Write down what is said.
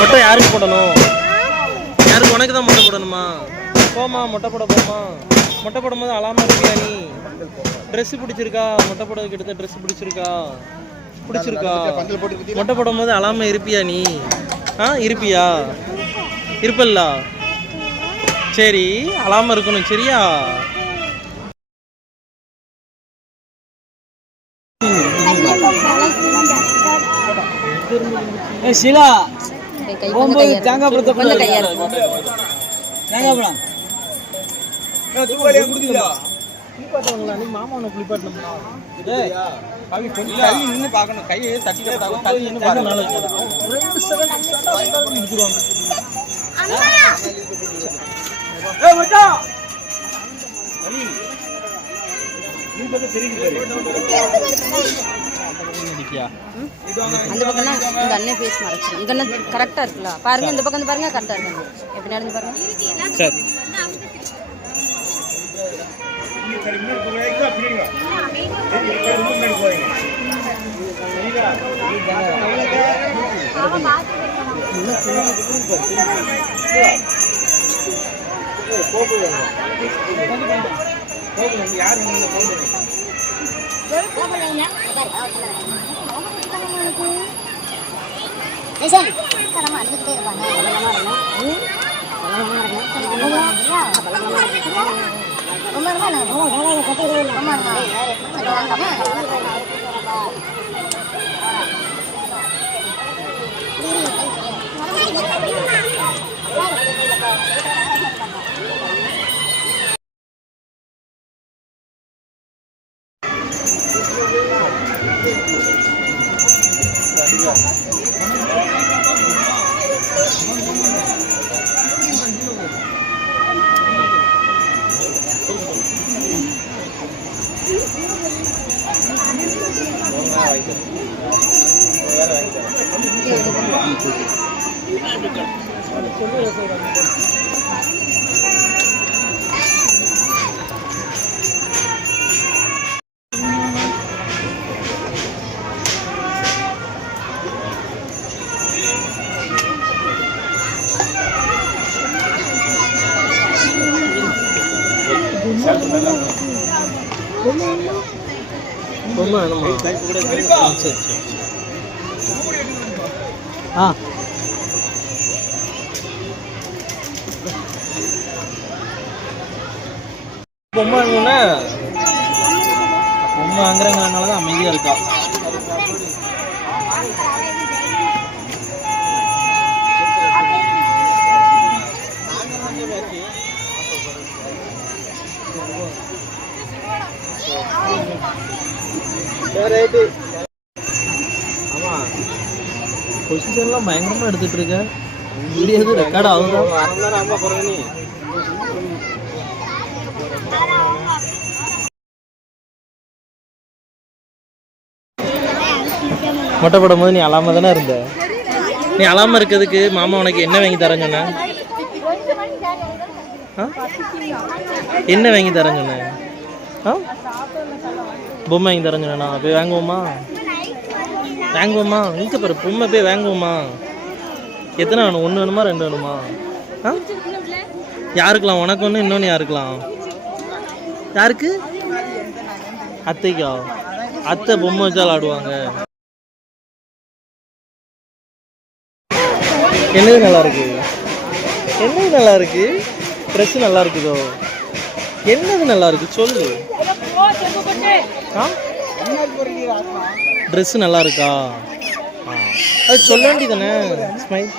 மொட்டை யாருக்கு போடணும்? யாருக்கு? உனக்கு தான் மொட்டை போடணுமா? போமா, மொட்டை போட போமா. மொட்டை போடும்போது அழாம இருப்பியா நீ? ட்ரெஸ் பிடிச்சிருக்கா? மொட்டை போடுறதுக்கு எடுத்த ட்ரெஸ் பிடிச்சிருக்கா? பிடிச்சிருக்கா? மொட்டை போடும்போது அழாம இருப்பியா நீ? இருப்பியா? இருப்பல்ல? சரி, அழாம இருக்கணும், சரியா? ஷீலா போகும்போது தேங்காய் பழத்தை தேங்காய் பழம் மாமா உனக்கு குளிப்பாட்டணும்னா நின்று பார்க்கணும். கையை தட்டி நின்று பார்க்கணும். 2 செகண்ட் முடிச்சிருவாங்க. அந்த பக்கம் இந்த அண்ணன் பேச மறைச்சிடும். இந்த அண்ணன் கரெக்டா இருக்குல்ல பாருங்க. இந்த பக்கம் பாருங்க, கரெக்டா இருக்கு. எப்படி நடந்து பாருங்க. சரி, பொம்மை வேணுமா? சரி சரி. பொம்மை வாங்கணும்னா பொம்மை வாங்குறதுனால தான் அமைதியாக இருக்கா. ஆமா, பொசிஷன்லாம் பயங்கரமா எடுத்துட்டு இருக்க. வீடியோ எதுவும் ரெக்கார்ட் ஆகுதா? மொட்டை போடும் போது நீ அழாம தானே இருந்த? நீ அழாம இருக்கிறதுக்கு மாமா உனக்கு என்ன வாங்கி தரேன்னு சொன்ன? என்ன வாங்கி தரேன்னு சொன்ன? பொம்மை வாங்கி தரேன்னு சொன்னா போய் வாங்குவோமா? வாங்குவோமா? இங்கே பாரு, பொம்மை போய் வாங்குவோமா? எத்தனை வேணும்? 1 வேணுமா 2 வேணுமா? யாருக்கலாம்? உனக்கு ஒன்று, இன்னொன்று யாருக்கலாம்? யாருக்கு? அத்தைக்கா? அத்தை பொம்மை வச்சால் ஆடுவாங்க. என்னது நல்லா இருக்கு? என்னது நல்லா இருக்கு? ட்ரெஸ் நல்லா இருக்குதோ? என்னது நல்லா இருக்கு சொல்லு. ட்ரெஸ் நல்லா இருக்கா? அது சொல்ல வேண்டியதானே. ஸ்மைல்